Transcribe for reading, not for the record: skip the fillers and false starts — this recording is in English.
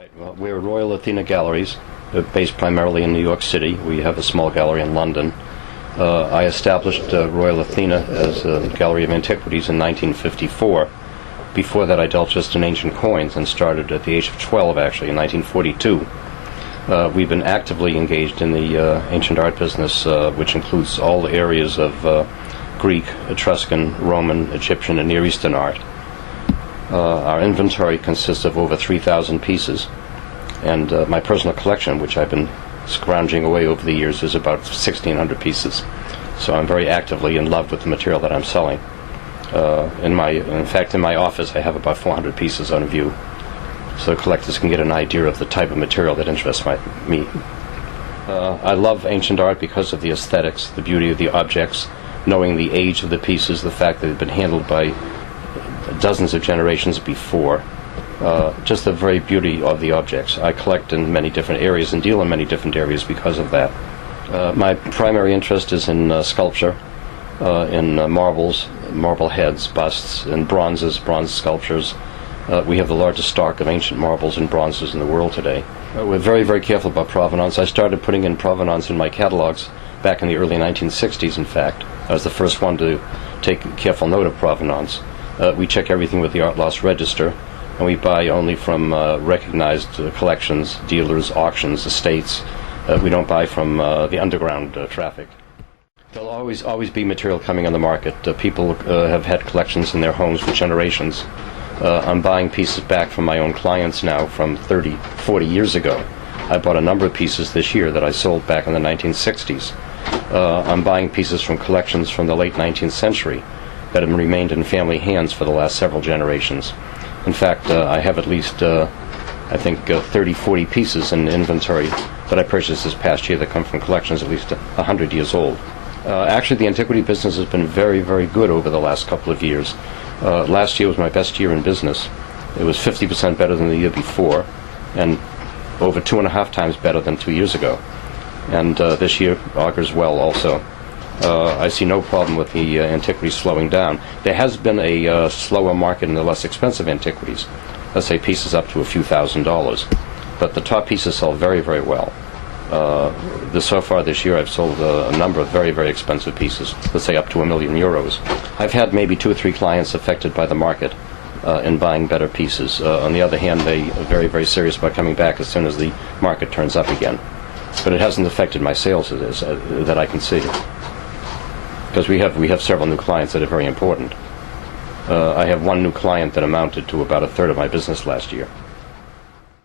Right. Well, we're Royal Athena Galleries, based primarily in New York City. We have a small gallery in London. I established Royal Athena as a gallery of antiquities in 1954. Before that, I dealt just in ancient coins and started at the age of 12, actually, in 1942. We've been actively engaged in the ancient art business, which includes all the areas of Greek, Etruscan, Roman, Egyptian, and Near Eastern art. Our inventory consists of over 3,000 pieces, and my personal collection, which I've been scrounging away over the years, is about 1,600 pieces. So I'm very actively in love with the material that I'm selling. In fact, in my office, I have about 400 pieces on view, so collectors can get an idea of the type of material that interests me. I love ancient art because of the aesthetics, the beauty of the objects, knowing the age of the pieces, the fact that they've been handled by dozens of generations before, just the very beauty of the objects. I collect in many different areas and deal in many different areas because of that. My primary interest is in sculpture, in marbles, marble heads, busts, and bronzes, bronze sculptures. We have the largest stock of ancient marbles and bronzes in the world today. We're very, very careful about provenance. I started putting in provenance in my catalogs back in the early 1960s, in fact. I was the first one to take careful note of provenance. We check everything with the Art Loss Register, and we buy only from recognized collections, dealers, auctions, estates. We don't buy from the underground traffic. There'll always be material coming on the market. People have had collections in their homes for generations. I'm buying pieces back from my own clients now from 30, 40 years ago. I bought a number of pieces this year that I sold back in the 1960s. I'm buying pieces from collections from the late 19th century that have remained in family hands for the last several generations. In fact, I have at least, I think, 30, 40 pieces in inventory that I purchased this past year that come from collections at least 100 years old. Actually, the antiquity business has been very, very good over the last couple of years. Last year was my best year in business. It was 50% better than the year before, and over 2.5 times better than 2 years ago. And this year augurs well also. I see no problem with the antiquities slowing down. There has been a slower market in the less expensive antiquities. Let's say pieces up to a few $1,000s. But the top pieces sell very, very well. So far this year I've sold a number of very, very expensive pieces, let's say up to €1 million. I've had maybe 2 or 3 clients affected by the market in buying better pieces. On the other hand, they are very, very serious about coming back as soon as the market turns up again. But it hasn't affected my sales that I can see, because we have several new clients that are very important. I have one new client that amounted to about 1/3 of my business last year.